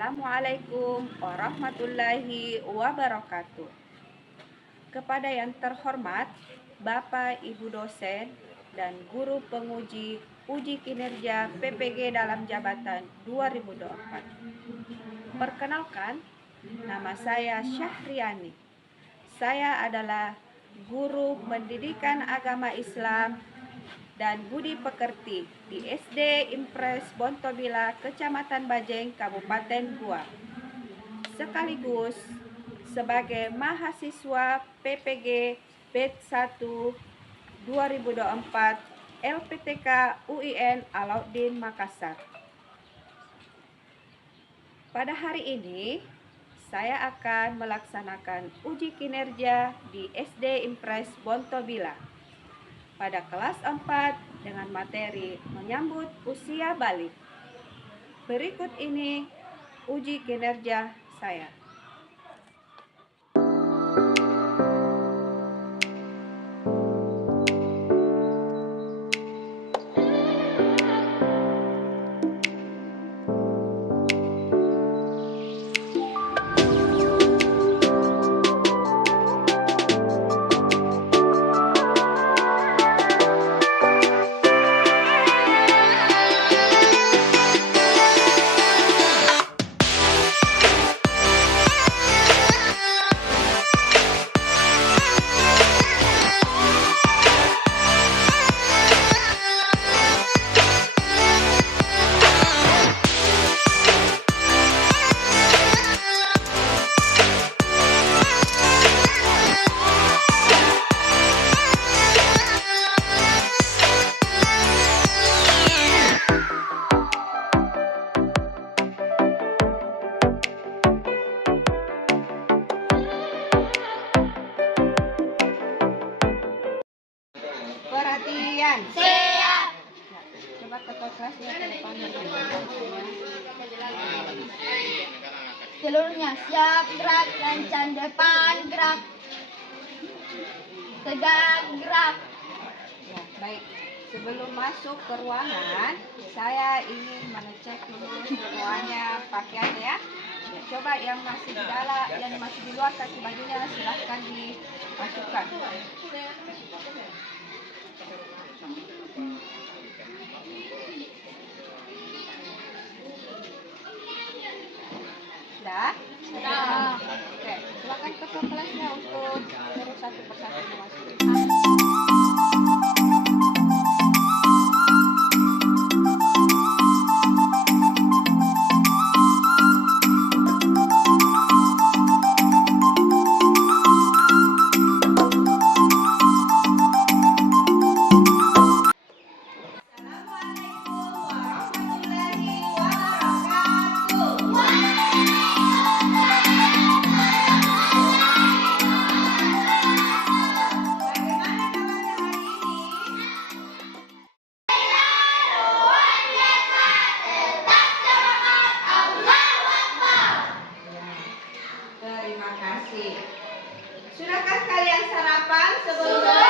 Assalamualaikum warahmatullahi wabarakatuh. Kepada yang terhormat Bapak Ibu dosen dan guru penguji uji kinerja PPG dalam jabatan 2024. Perkenalkan, nama saya Syahriani. Saya adalah guru pendidikan agama Islam dan budi pekerti di SD Impres Bontobila, Kecamatan Bajeng, Kabupaten Goa. Sekaligus sebagai mahasiswa PPG Batch 1 2024 LPTK UIN Alauddin Makassar. Pada hari ini, saya akan melaksanakan uji kinerja di SD Impres Bontobila pada kelas 4 dengan materi menyambut usia balik. Berikut ini uji kinerja saya. Perhatian. Siap. Coba ketua kelasnya ke depan. Seluruhnya siap, gerak, lancar depan, gerak. Tegak, gerak. Ya, baik. Sebelum masuk ke ruangan, saya ingin mengecek dulu semuanya pakaiannya ya. Ya, coba yang masih di dalam, yang masih di luar kaki bajunya silahkan dimasukkan. Sudah? Sudah. Oke, silakan ketua kelasnya untuk urus satu persatu memasuki. Terima kasih. Sudahkah kalian sarapan sebelum?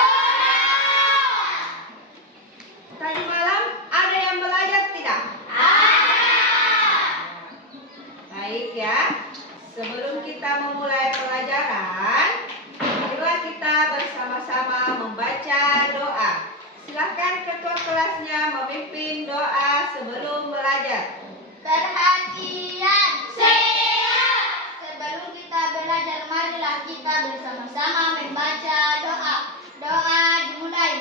Tadi malam ada yang belajar tidak? Baik ya. Sebelum kita memulai pelajaran, marilah kita bersama-sama membaca doa. Silakan ketua kelasnya memimpin doa sebelum belajar. Perhatian. Siap. Sebelum kita belajar, marilah kita bersama-sama membaca doa. Doa dimulai.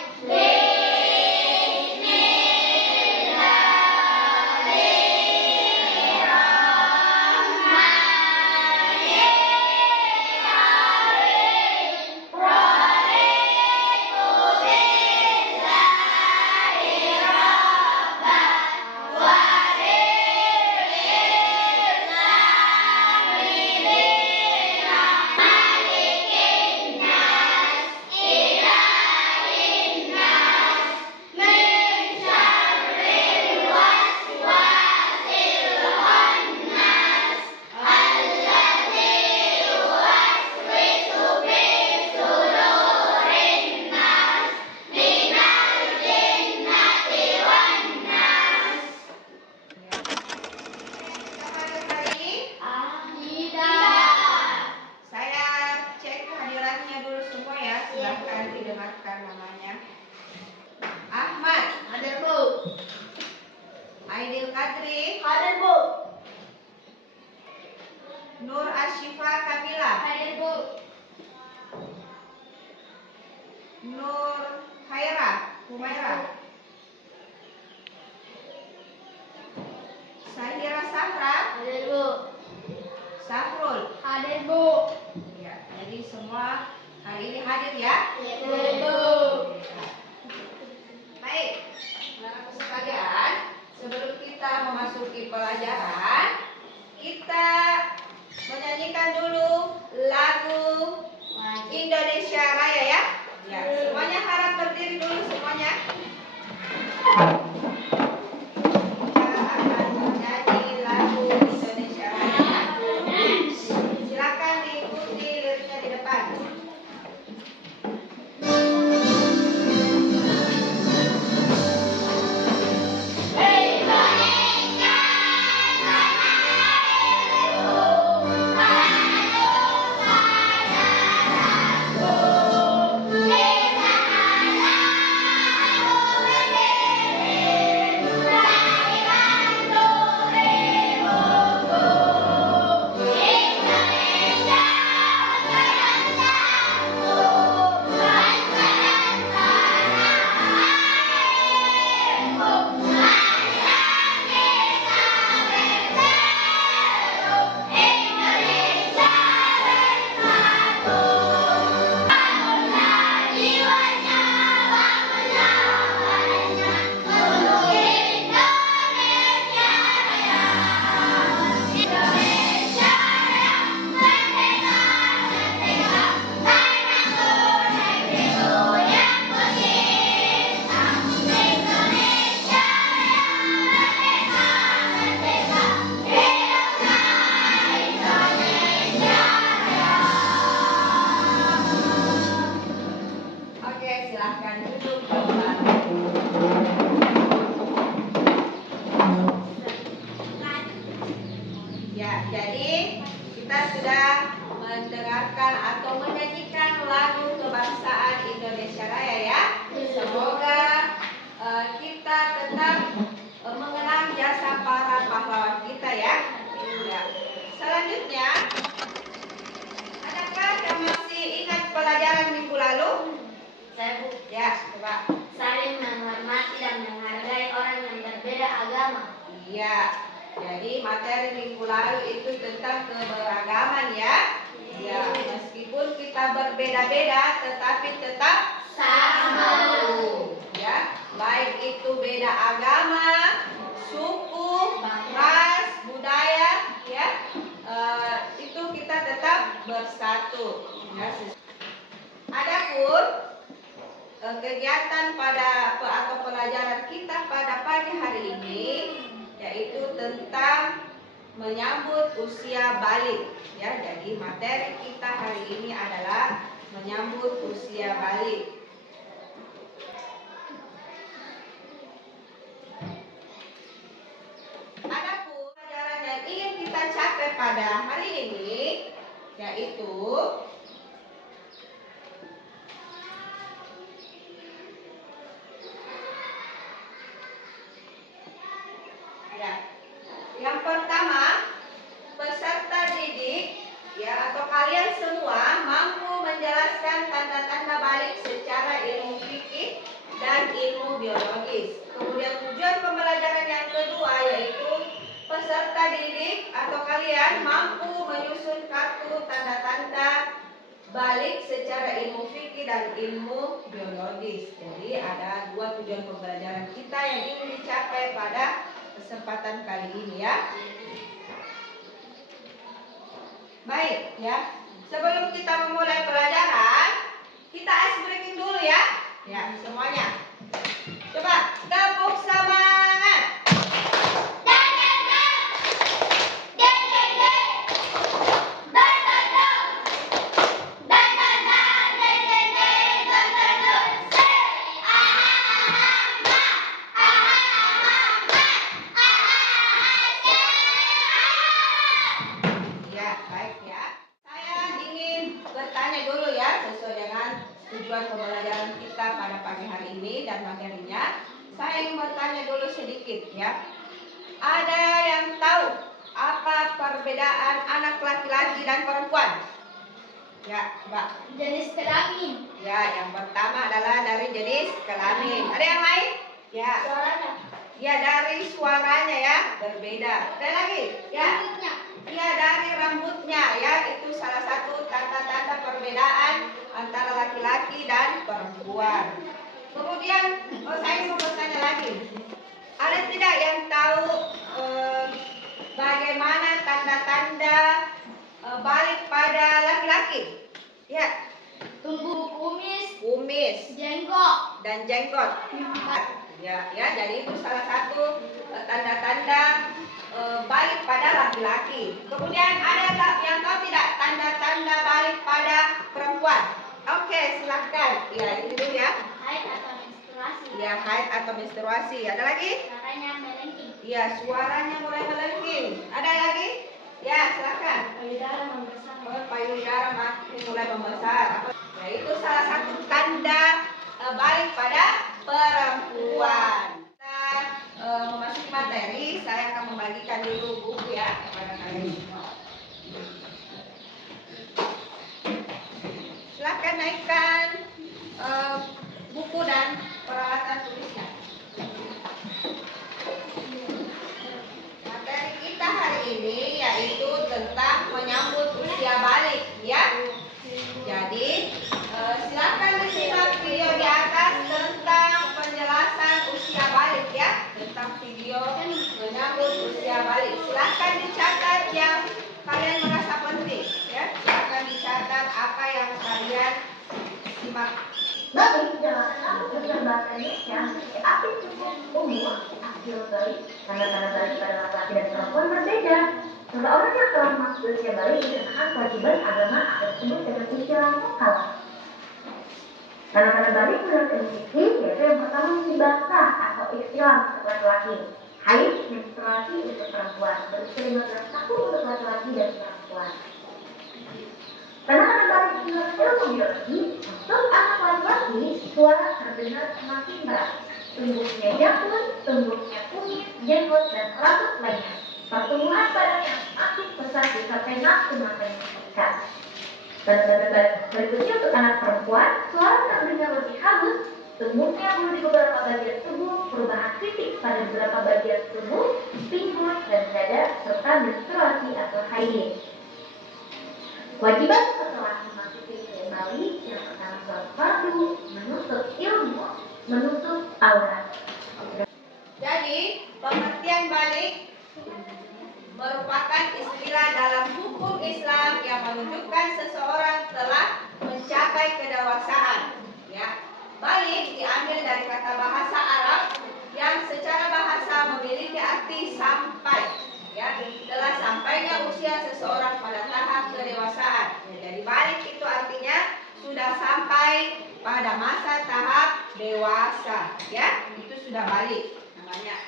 dengarkan namanya. Ahmad. Hadir, Bu. Aidil Kadri. Hadir, Bu. Nur Asyifa Kamila. Hadir, Bu. Nur Khaira Humaira. Sahira Sahra. Hadir, Bu. Sahrul. Hadir, Bu. Ya, jadi semua hari ini hadir ya. Hadir, Bu. Baik, anak-anak sekalian, sebelum kita memasuki pelajaran, kita menyanyikan dulu lagu Indonesia Raya ya. Ya, semuanya harap berdiri dulu semuanya. Kita akan menyanyi lagu Indonesia Raya. Silakan diikuti liriknya di depan. Oke, silahkan duduk kembali. Ya, jadi kita sudah mendengarkan atau menyanyikan lagu kebangsaan Indonesia Raya ya. Semoga kita tetap mengenang jasa para pahlawan kita ya. Ya. Selanjutnya, adakah yang masih ingat pelajaran minggu lalu? Saya, Bu. Ya, coba. Saling menghormati dan menghargai orang yang berbeda agama. Iya, jadi materi minggu lalu itu tentang keberagaman ya. Ya, meskipun kita berbeda-beda, tetapi tetap Sama. Ya, baik itu beda agama, suku, ras, budaya, ya, itu kita tetap bersatu. Ya. Adapun kegiatan atau pelajaran kita pada pagi hari ini yaitu tentang menyambut usia balik ya. Jadi materi kita hari ini adalah menyambut usia balik. Adapun pelajaran yang ingin kita capai pada hari ini yaitu ya, yang pertama, peserta didik ya atau kalian semua mampu menjelaskan tanda-tanda balik secara ilmu fikih dan ilmu biologis. Kemudian tujuan pembelajaran yang kedua yaitu peserta didik atau kalian mampu menyusun kartu tanda-tanda balik secara ilmu fikih dan ilmu biologis. Jadi ada dua tujuan pembelajaran kita yang ingin dicapai pada kesempatan kali ini ya. Baik ya. Sebelum kita memulai pelajaran, kita ice breaking dulu ya. Ya, semuanya. Coba tepuk semangat. Ya, baik ya. Saya ingin bertanya dulu ya sesuai dengan tujuan pembelajaran kita. ini dan materinya, saya ingin bertanya dulu sedikit ya. Ada yang tahu apa perbedaan anak laki-laki dan perempuan? Ya, coba. Jenis kelamin. Ya, yang pertama adalah dari jenis kelamin. Ada yang lain? Ya. Suaranya. Ya, dari suaranya ya, berbeda. Ada lagi? Ya. Rambutnya. Ya, dari rambutnya ya, itu salah satu tanda-tanda perbedaan antara laki-laki dan perempuan. Kemudian, saya mau bertanya lagi. Ada tidak yang tahu bagaimana tanda-tanda balik pada laki-laki? Ya. Tumbuh Kumis jenggot. dan jenggot. Ya, jadi itu salah satu tanda-tanda balik pada laki-laki. Kemudian ada yang tahu tidak tanda-tanda balik pada perempuan? Oke, silakan. Ya, ini dulu ya. Haid atau menstruasi. Ya, haid atau menstruasi. Ada lagi? Suaranya melengking. Ya, suaranya mulai melengking. Ada lagi? Ya, silakan. Payudara membesar. Payudara makin mulai membesar. Ya, itu salah satu tanda balik pada perempuan. Kita memasuki materi, saya akan membagikan dulu buku ya kepada kalian semua. Silakan naikkan buku dan peralatan tulisnya. Materi kita hari ini yaitu tentang menyambut usia balik ya. Jadi silakan disimak video di atas tentang penjelasan usia balik ya, tentang video menyambut usia balik. Silakan dicatat yang kalian merasa penting ya. Silakan dicatat apa yang kalian simak. Bagi penjelasan usia bahasa Indonesia, aktif cukup umur, aktif bayi, tanda-tanda balik pada laki-laki dan perempuan berbeda. Seseorang yang telah masuk usia balik dikenakan kewajiban agama atau disebut dengan istilah mukallaf. Tanda-tanda balik menurut MCQ yaitu yang pertama misi basah atau istilah untuk laki-laki, haid, menstruasi untuk perempuan, berusia 15 tahun untuk laki-laki dan perempuan. Tanda-tanda balik menurut ilmu biologi, untuk anak laki-laki, suara terdengar semakin berat, tumbuhnya janggut, tumbuhnya kumis, jenggot, dan rambut lainnya. Pertumbuhan badan yang semakin besar disertai nafsu makan yang meningkat. Tanda-tanda berikutnya untuk anak perempuan, suara terdengar lebih halus, tumbuhnya bulu di beberapa bagian tubuh, perubahan fisik pada beberapa bagian tubuh, pinggul dan dada, serta menstruasi atau haid. Kewajiban setelah memasuki usia balik yang pertama sholat fardu, menuntut ilmu, menutup aurat. Jadi, pengertian balik merupakan istilah dalam hukum Islam yang menunjukkan seseorang telah mencapai kedewasaan. Ya, balik diambil dari kata bahasa Arab yang secara bahasa memiliki arti sampai. Ya, telah sampainya usia seseorang pada tahap kedewasaan. Ya, jadi balik itu artinya sudah sampai pada masa tahap dewasa. Ya, itu sudah balik namanya.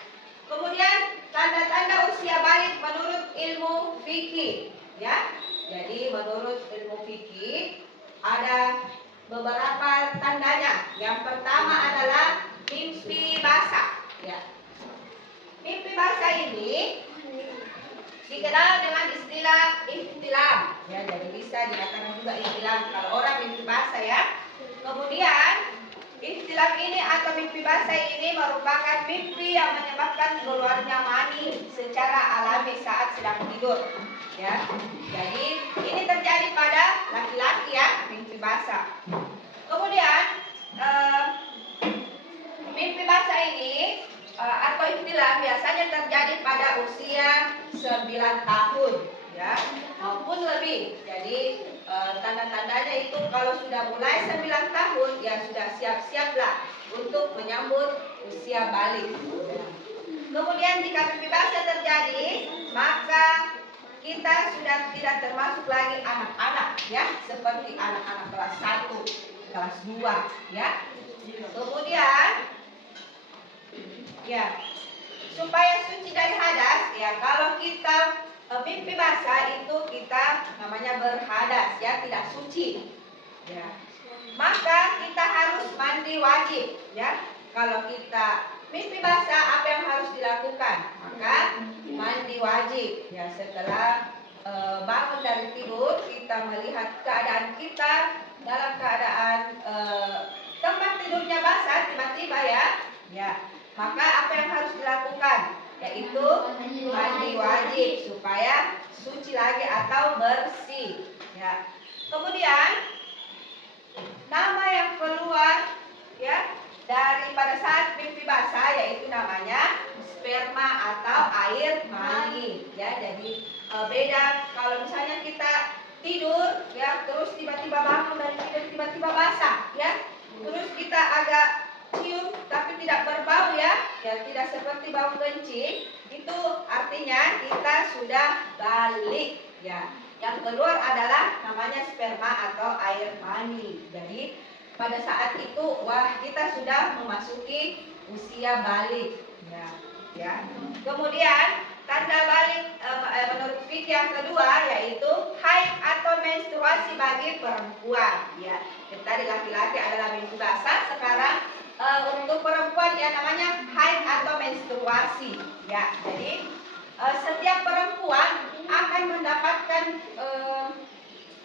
Kemudian tanda-tanda usia balik menurut ilmu fikih, ya. Jadi menurut ilmu fikih ada beberapa tandanya. Yang pertama adalah mimpi basah, ya. Mimpi basah ini dikenal dengan istilah ihtilam, ya. Jadi bisa dikatakan juga ihtilam kalau orang mimpi basah, ya. Kemudian ihtilam ini atau mimpi basah ini merupakan mimpi yang menyebabkan keluarnya mani secara alami saat sedang tidur. Ya, jadi ini terjadi pada laki-laki ya, mimpi basah. Kemudian mimpi basah ini atau ihtilam biasanya terjadi pada usia 9 tahun, ya, maupun lebih. Jadi tanda-tandanya itu kalau sudah mulai 9 tahun ya sudah siap-siaplah untuk menyambut usia balik. Kemudian jika mimpi basah terjadi, maka kita sudah tidak termasuk lagi anak-anak, ya, seperti anak-anak kelas 1, kelas 2, ya. Kemudian ya, supaya suci dari hadas, ya, kalau kita mimpi basah itu kita namanya berhadas, ya, tidak suci. Ya. maka kita harus mandi wajib, ya. Kalau kita mimpi basah, apa yang harus dilakukan? Maka mandi wajib, ya. Setelah bangun dari tidur, kita melihat keadaan kita dalam keadaan tempat tidurnya basah tiba-tiba, ya. Maka apa yang harus dilakukan? Yaitu mandi wajib supaya suci lagi atau bersih, ya. Kemudian nama yang keluar, ya, dari pada saat mimpi basah yaitu namanya sperma atau air mani, ya. Jadi beda kalau misalnya kita tidur, ya, terus tiba-tiba bangun dari tidur tiba-tiba basah, ya. Terus kita agak cium tapi tidak berbau, ya, tidak seperti bau kencing, itu artinya kita sudah balik, ya. Yang keluar adalah namanya sperma atau air mani. Jadi pada saat itu, wah, kita sudah memasuki usia balik, ya. Kemudian tanda balik menurut fikih yang kedua yaitu haid atau menstruasi bagi perempuan, ya. Jadi tadi laki-laki adalah mimpi basah, sekarang untuk perempuan ya namanya haid atau menstruasi, ya. Jadi setiap perempuan akan mendapatkan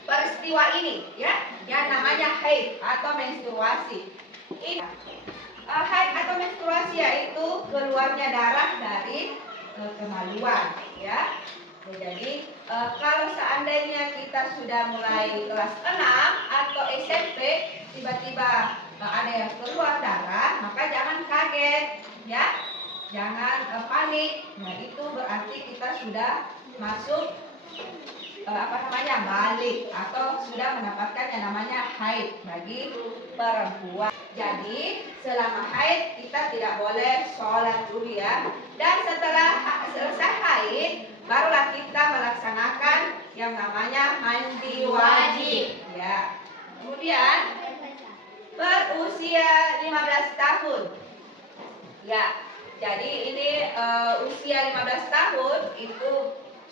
peristiwa ini, ya, yang namanya haid atau menstruasi. Ini haid atau menstruasi yaitu keluarnya darah dari kemaluan, ya. Jadi kalau seandainya kita sudah mulai kelas 6 atau SMP tiba-tiba ada yang keluar darah, maka jangan kaget, ya. Jangan panik. Nah, itu berarti kita sudah masuk balik atau sudah mendapatkan yang namanya haid bagi perempuan. Jadi selama haid kita tidak boleh sholat dulu, ya. Dan setelah selesai haid barulah kita melaksanakan yang namanya mandi wajib, ya. Kemudian berusia 15 tahun, ya. Jadi ini usia 15 tahun itu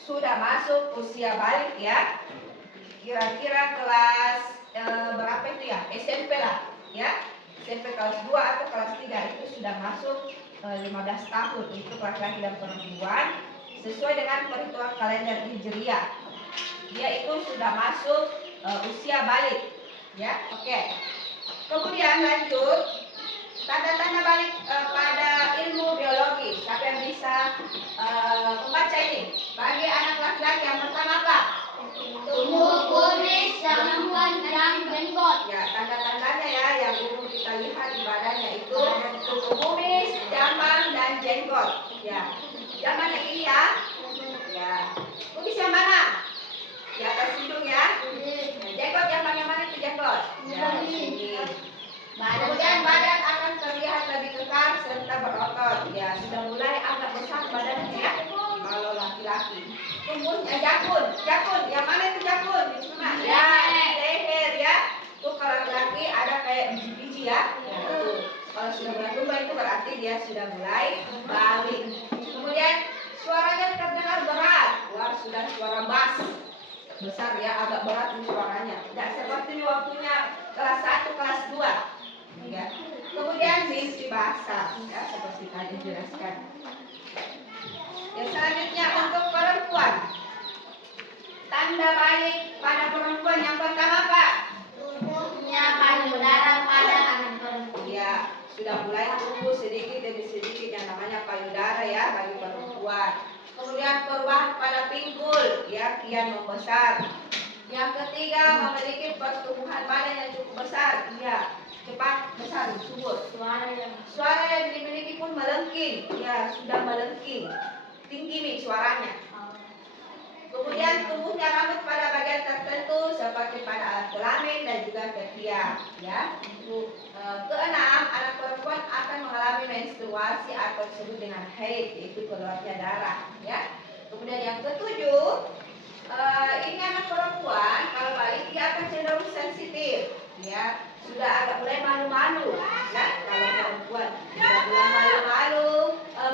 sudah masuk usia balik, ya. Kira-kira kelas berapa itu, ya? SMP lah, ya. SMP kelas 2 atau kelas 3 itu sudah masuk 15 tahun untuk laki-laki dan perempuan sesuai dengan perhitungan kalender Hijriah. Dia itu sudah masuk usia balik, ya. Oke. Kemudian lanjut tanda-tanda balik pada ilmu biologi. Siapa yang bisa membaca ini? Bagi anak laki-laki yang pertama apa? Tumbuh kumis, janggut, dan jenggot. Ya, tanda-tandanya, ya, yang umum kita lihat di badannya itu tumbuh kumis, jambang, dan jenggot. Ya, jambang yang ini, ya. Ya, kumis yang mana? Di atas hidung, ya. Nah, jenggot jambang yang mana itu jenggot? Ya, ini. Kemudian badan akan terlihat lebih kekar serta berotot, ya. Sudah mulai agak besar badannya, ya, kalau laki-laki. Tumbuhnya jakun, yang mana itu jakun? Di mana? Ya, di leher, ya. Tuh kalau laki-laki ada kayak biji-biji, ya. Ya, itu. Kalau sudah mulai tumbuh itu berarti dia sudah mulai balik. Kemudian suaranya terdengar berat, wah, sudah suara bass besar, ya, agak berat ini suaranya. Tidak seperti waktunya kelas 1, kelas 2. Ya. Kemudian mimpi basah, ya, seperti tadi dijelaskan. Ya, selanjutnya untuk perempuan, tanda balik pada perempuan yang pertama apa? Tumbuhnya payudara pada anak perempuan. Ya, sudah mulai tumbuh sedikit demi sedikit yang namanya payudara, ya, bagi perempuan. Kemudian perubahan pada pinggul, ya, kian membesar. Yang ketiga, memiliki pertumbuhan badan yang cukup besar, ya, cepat besar, subur. Suara yang dimiliki pun melengking, ya, sudah melengking, tinggi nih suaranya. Kemudian tumbuhnya rambut pada bagian tertentu seperti pada alat kelamin dan juga ketiak, ya. Keenam, anak perempuan akan mengalami menstruasi atau disebut dengan haid, yaitu keluarnya darah, ya. Kemudian yang ketujuh, ini anak perempuan kalau balik dia akan cenderung sensitif, ya. Sudah agak mulai malu-malu, ya. Kalau perempuan sudah mulai malu-malu,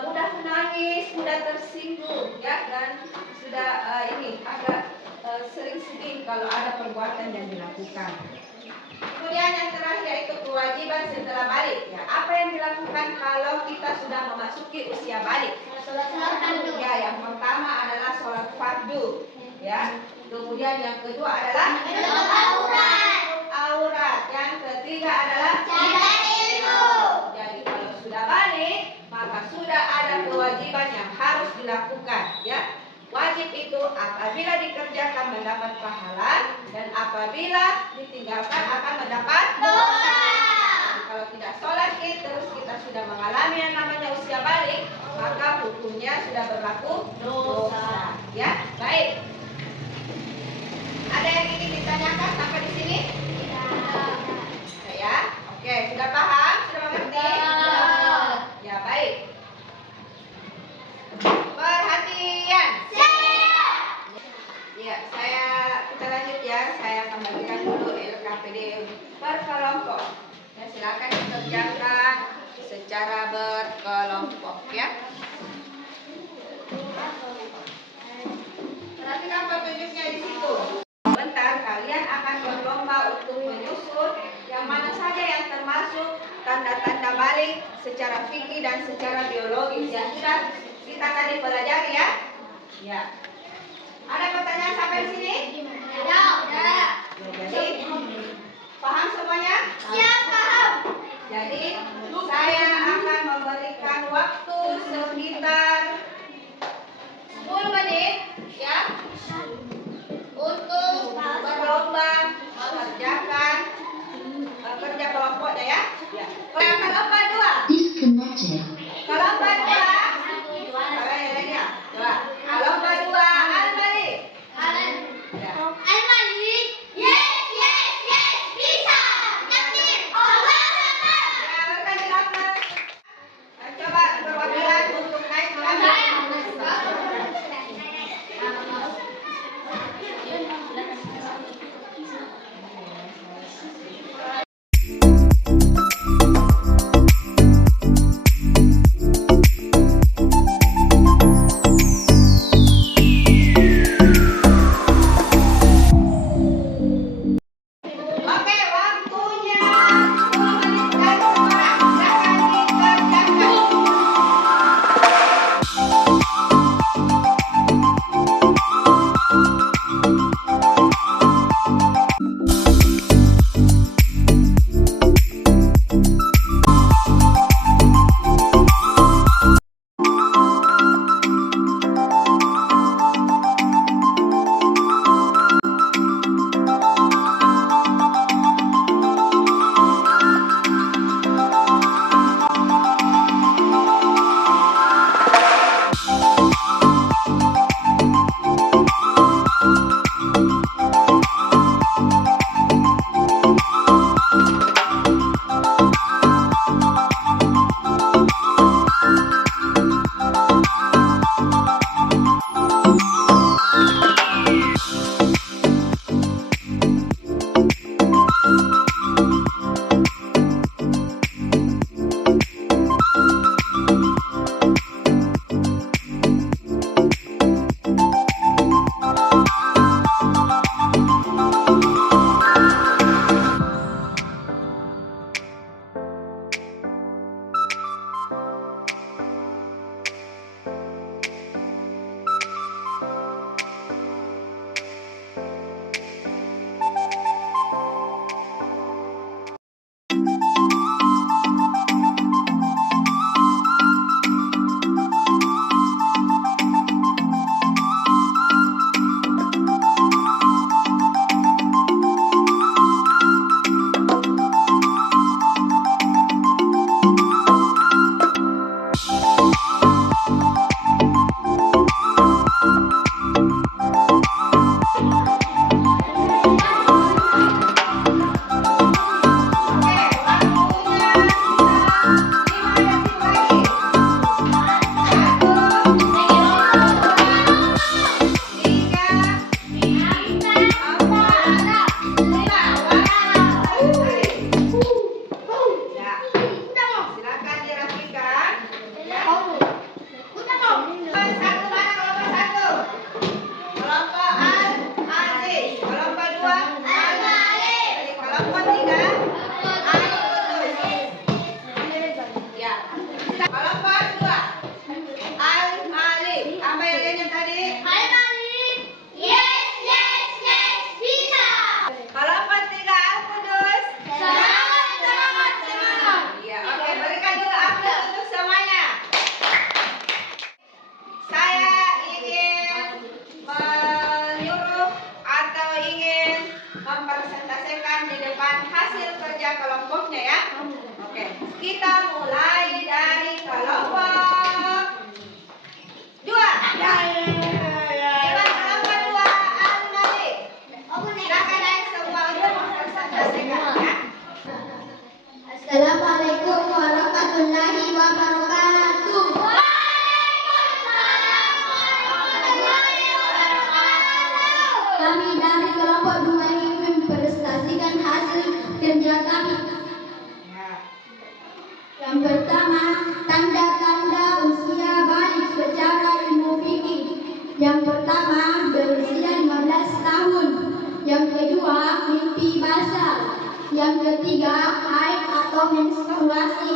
mudah menangis, mudah tersinggung, ya, dan sudah agak sering sedih kalau ada perbuatan yang dilakukan. Kemudian yang terakhir itu kewajiban setelah balik. Ya, apa yang dilakukan kalau kita sudah memasuki usia balik? Ya, yang pertama adalah sholat fardu. Ya. Kemudian yang kedua adalah aurat. Yang ketiga adalah Jadi kalau sudah balik, maka sudah ada kewajiban yang harus dilakukan. Ya. Wajib itu apabila dikerjakan mendapat pahala dan apabila ditinggalkan akan mendapat dosa. Jadi kalau tidak sholat id terus kita sudah mengalami yang namanya usia balik, maka hukumnya sudah berlaku dosa. Ya, baik. Ada yang ingin ditanyakan sampai di sini? Ya, oke, sudah paham? Sudah mengerti? Ya, baik. Perhatian. Ya, kita lanjut ya. Saya akan bagikan dulu LKPD per kelompok. Ya, silakan dikerjakan secara berkelompok ya. Perhatikan petunjuknya di situ. Bentar kalian akan berlomba untuk menyusun yang mana saja yang termasuk tanda-tanda balik secara fikih dan secara biologis yang sudah kita tadi pelajari ya. Ya. Ada pertanyaan sampai di sini? Ya, jadi paham semuanya? Siap, paham. Jadi saya akan memberikan waktu sekitar 10 menit ya untuk berlomba mengerjakan kerja kelompoknya ya. Ya. Kelompok 2. Disconnected. Kelompok 2. Kelompok 2 Al-Balik. Ya. Yes, bisa. Takbir. Allah Akbar. Ya, rekan di Yang pertama, tanda-tanda usia balik secara ilmu fikih. Yang pertama, berusia 15 tahun. Yang kedua, mimpi basah. Yang ketiga, haid atau menstruasi.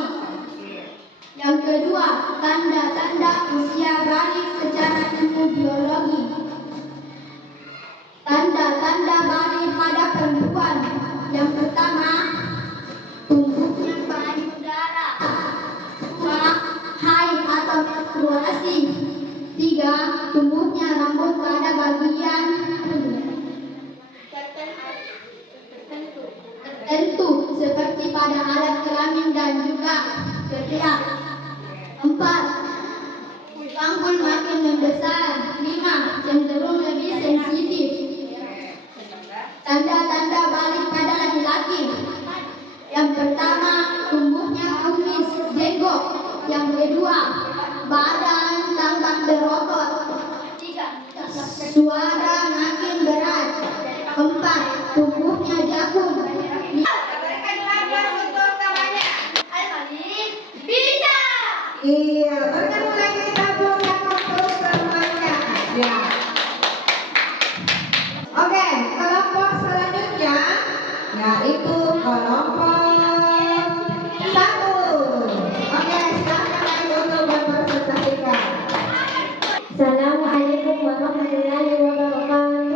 Yang kedua, tanda-tanda usia balik secara ilmu biologi. Tanda-tanda balik pada perempuan. Yang pertama, tumbuhnya payudara. Dua, haid atau menstruasi. Tiga, tumbuhnya rambut pada bagian tertentu seperti pada alat kelamin dan juga ketiak. Empat, panggul makin membesar. Lima, cenderung lebih sensitif. Tanda-tanda balik pada laki-laki. Yang pertama, tumbuhnya kumis, jenggot. Yang kedua, badan tampak berotot. Tiga, suara makin berat. Empat, tubuhnya jakun. Berikan nafas untuk kawannya. Bisa. Iya, bertemu lagi kita punya untuk semuanya. Ya. Oke, kelompok selanjutnya yaitu kelompok 1. Oke, silakan lagi untuk berpresentasikan. Assalamualaikum warahmatullahi wabarakatuh.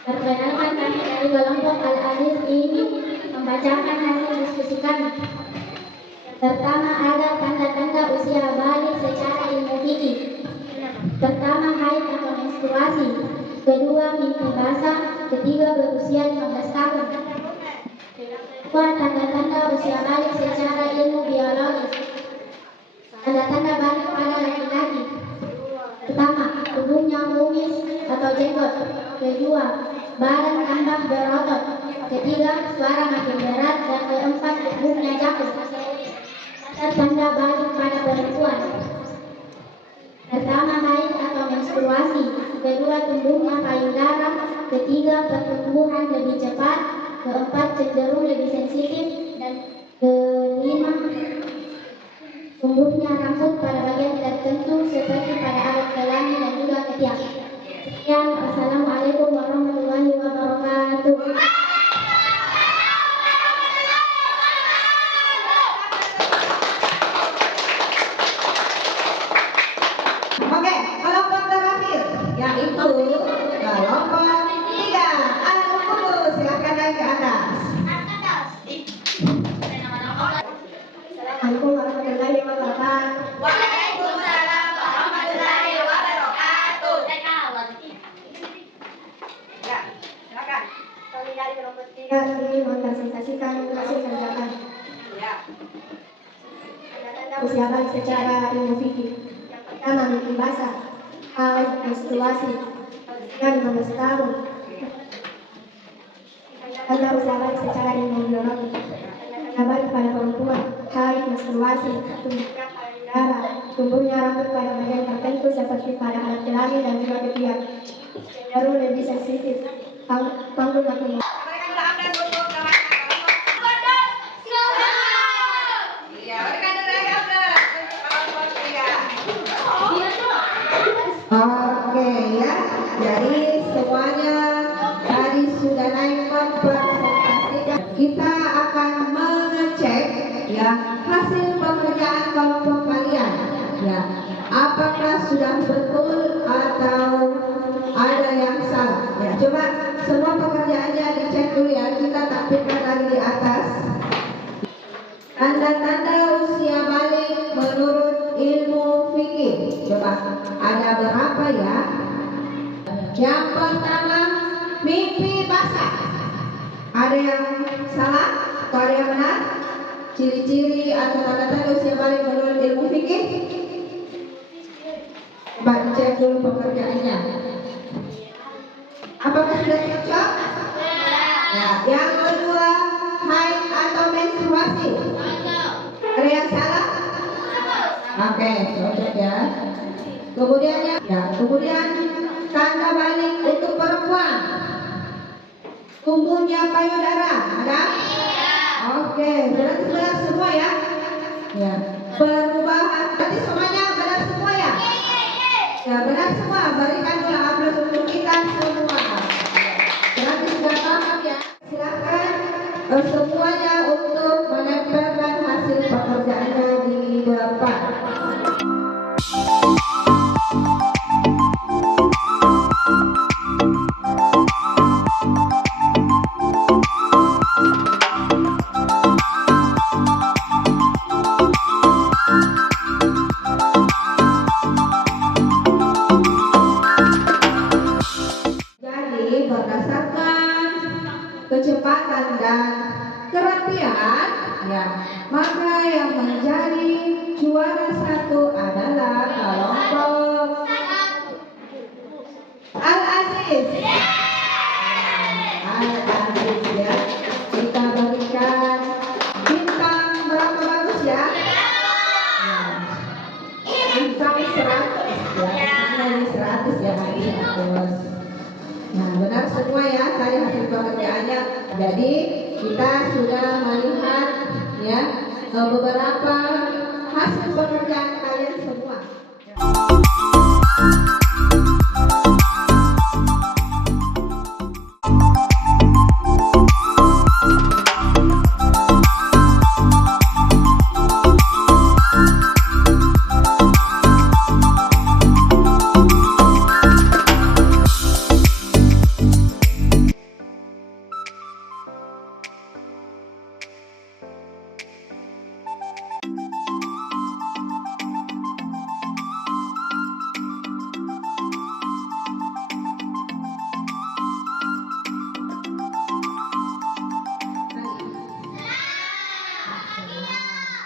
Perkenalkan, kami dari kelompok Al-Alif ini membacakan hasil diskusi kami. Pertama, ada tanda-tanda usia balik secara ilmu fikih. Pertama, haid atau menstruasi. Kedua, mimpi basah. Ketiga, berusia 15 tahun. Kedua, tanda-tanda usia balik secara ilmu biologis. Tanda-tanda balik pada laki-laki. Pertama, tubuhnya kumis atau jenggot. Kedua, badan tambah berotot. Ketiga, suara makin berat. Dan keempat, tubuhnya jakun. Tanda balik pada perempuan. Pertama, haid atau menstruasi. Kedua, tumbuhnya payudara. Ketiga, pertumbuhan lebih cepat. Keempat, cenderung lebih sensitif. Dan kelima, tumbuhnya rambut pada bagian tertentu seperti pada alat kelamin dan juga ketiak. Sekian, Assalamualaikum warahmatullahi wabarakatuh. Oke, kelompok terakhir yaitu kelompok 3. Anak buku, silakan naik ke atas. Assalamualaikum warahmatullahi wabarakatuh. Waalaikumsalam warahmatullahi wabarakatuh. Ya, silakan. Kami dari kelompok 3 ingin mempresentasikan hasil kerjakan. Ya. Tanda-tanda usia balik secara ilmu fikih. Yang pertama, mimpi basah. Haid, menstruasi. Usia 15 tahun. Tanda usia balik secara ilmu biologi. Tanda balik pada perempuan. Haid, menstruasi. Tumbuhnya payudara. Tumbuhnya rambut pada bagian tertentu seperti pada alat kelamin dan juga ketiak. Cenderung lebih sensitif. Panggul makin Berikan nafas untuk kawannya. Iya, berikan nafas untuk kelompok 3. Oke ya, jadi semuanya tadi sudah naik mempresentasikan. Kita akan mengecek ya hasil pekerjaan kelompok kalian. Ya, apakah sudah betul atau ada yang salah? Ya, coba semua pekerjaannya dicek dulu ya. Kita tampilkan lagi di atas. Tanda-tanda usia balik menurut ilmu fikih. Coba ada berapa ya? Yang pertama, mimpi basah. Ada yang salah atau ada yang benar? Ciri-ciri atau tanda-tanda usia balik menurut ilmu fikih? Coba dicek dulu pekerjaannya. Apakah sudah cocok? Ya. Yang kedua, haid atau menstruasi. Ada yang salah? Oke, cocok ya. Kemudian tanda balik untuk perempuan. Tumbuhnya payudara, ada? Oke, berarti benar semua ya? Ya. Perubahan, berarti semuanya benar semua ya? Ya, benar semua. Berikan dulu aplaus untuk kita semua. Berarti sudah paham ya? Silakan semuanya untuk menempelkan hasil pekerjaannya di depan. Jadi berdasarkan kecepatan dan kerapian, ya, maka yang menjadi juara satu adalah kelompok Al-Aziz. Al-Aziz ya. Kita berikan bintang berapa bagus ya? Bintang 100 ya. Ini 100 ya, hari 100. Nah, benar semua ya tadi hasil pekerjaannya. Jadi kita sudah melihat ya beberapa hasil pekerjaan kalian semua.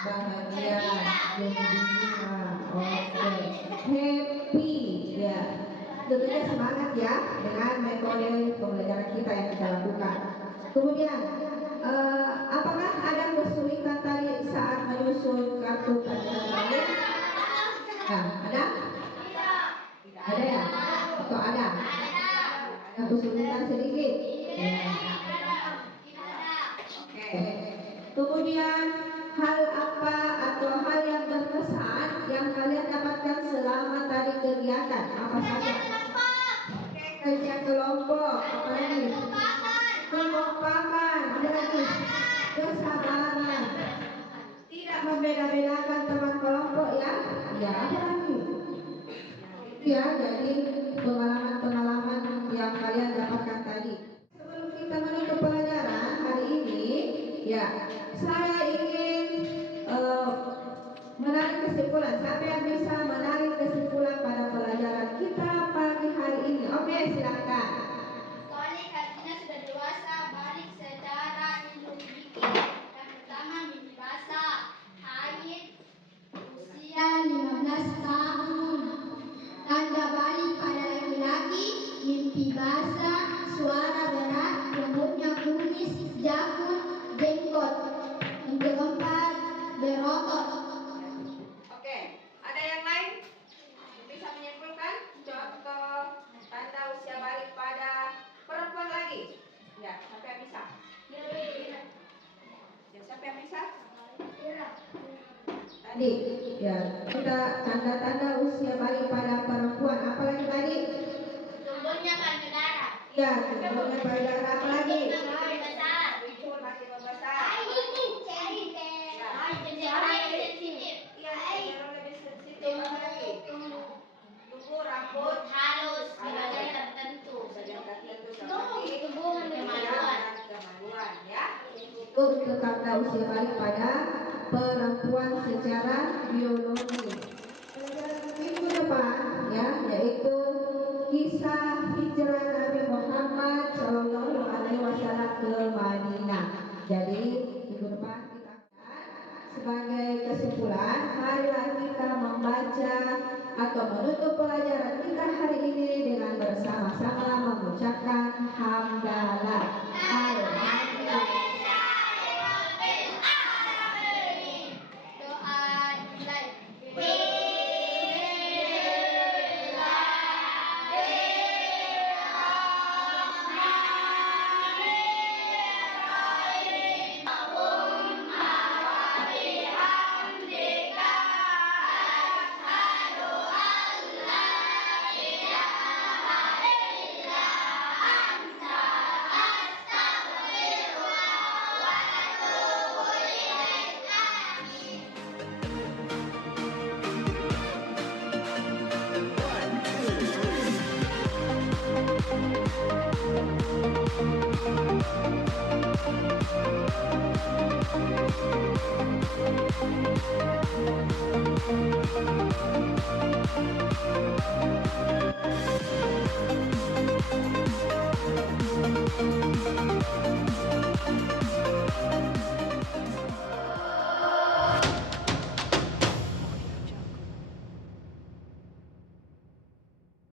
Bahagia, gembira, oke, happy, ya. Tentunya semangat ya dengan metode pembelajaran kita yang kita lakukan. Kemudian, apakah ada kesulitan tadi saat menyusun kartu tanda? Nah, ada? Tidak ada ya? Atau ada? Ada kesulitan sedikit? Ya. Oke. Kemudian hal apa atau hal yang berkesan yang kalian dapatkan selama tadi kegiatan? Apa saja? Oke, kerja kelompok, apa lagi? Kekompakan, ada lagi? Kesabaran, tidak membeda-bedakan teman kelompok ya? Ya, apa lagi? Ya, jadi pengalaman-pengalaman yang kalian dapatkan tadi. Sebelum kita menutup pelajaran hari ini, ya, saya ingin menarik kesimpulan. Siapa yang bisa menarik kesimpulan pada pelajaran kita pagi hari ini? Oke, silakan. Tolik artinya sudah dewasa, balik secara ilmu-fikih. Yang pertama mimpi basah, haid, usia 15 tahun. Tanda balik pada laki-laki, mimpi basah, suara berat, rambutnya kumis, jakun, jenggot. Yang keempat, berotot. Oke, ada yang lain? Bisa menyimpulkan contoh tanda usia balik pada perempuan lagi? Ya, siapa yang bisa? Ya, siapa yang bisa? Tadi, ya, kita tanda-tanda usia balik pada perempuan. Apalagi tadi? Tumbuhnya payudara. Ya, tumbuhnya payudara. Apalagi? Bibir masih membesar. Iya, cenderung lebih sensitif. Apalagi? Tumbuh rambut Halus, bagian tertentu. bagian tertentu seperti kemaluan ya. Itu tanda usia balik pada perempuan secara biologi. Pelajaran minggu depan ya, yaitu kisah hijrah Nabi Muhammad Shallallahu Alaihi Wasallam ke Madinah. Jadi minggu depan kita akan sebagai kesimpulan, marilah kita membaca atau menutup pelajaran kita hari ini dengan bersama-sama mengucapkan hamdalah.